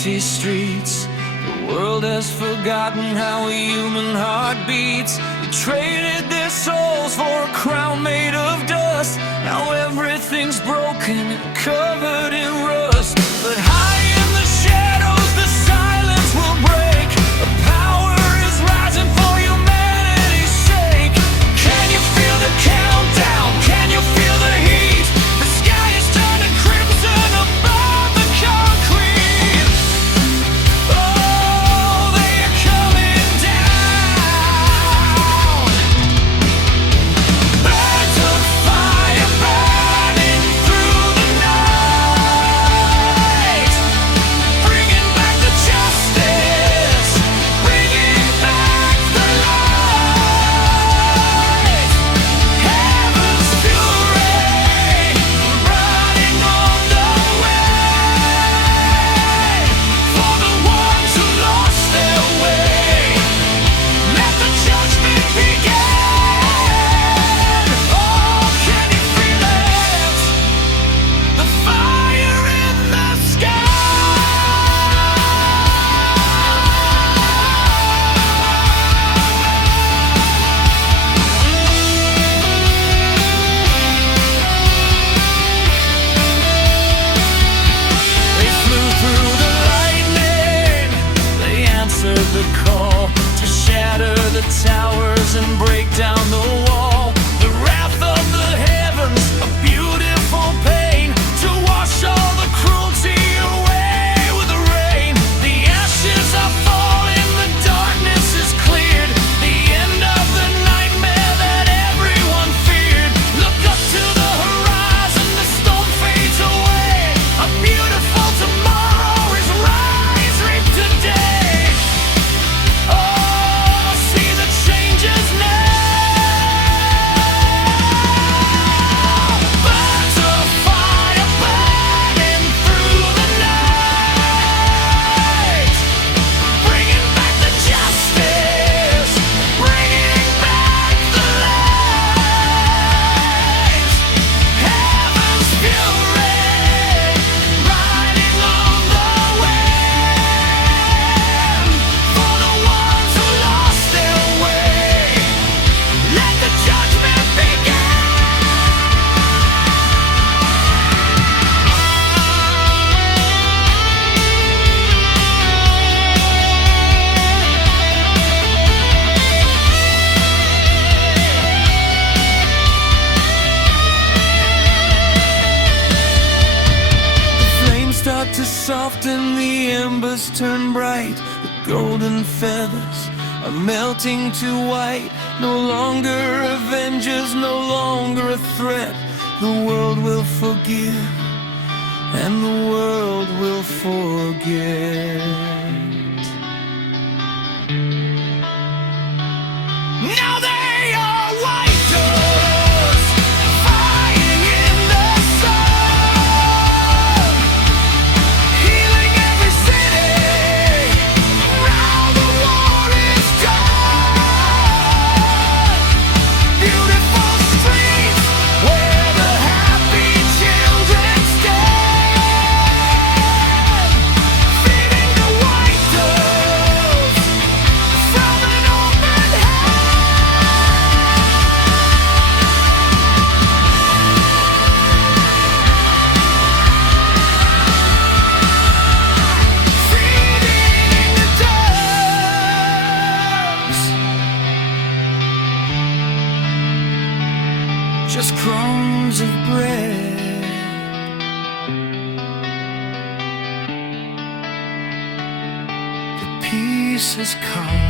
empty streets. The world has forgotten how a human heart beats. They traded their souls for a crown made of dust. Now everything's broken and covered in rust. But high in the shadows, the silence will break. A power is rising for humanity's sake. Can you feel the countdown? Can you feel the heat? The sky is turning crimson above the concrete. Oh, they are coming down. Birds of fire burning through the night, bringing back the justice, bringing back the light. Heaven's fury riding on the way for the ones who lost their way. Let the judgment begin. Oh, can you feel it? The fire in the They flew through the lightning. They answered the call to shatter the towers and break down the wall. The wrath of the heavens, a beautiful pain, to wash all the cruelty away with the rain. The ashes are falling, the darkness is cleared. The end of the nightmare that everyone feared. Look up to the horizon, the storm fades away. A beautiful tomorrow is rising today. Oh, see the changes now. Birds of fire burning through the night, bringing back the justice, bringing back the light. Heaven's fury riding on the wind for the ones who lost their way. Let the judgment begin. The flames start to soften, the embers turn bright. The golden feathers are melting to white. No longer avengers, no longer a threat. The world will forgive, and the world will forget. Now they are white doves flying in the sun, healing every city. Now the war is done. Beautiful streets where the happy children stand, feeding the white doves from an open hand. Feeding the doves, just crumbs of bread. The peace has come.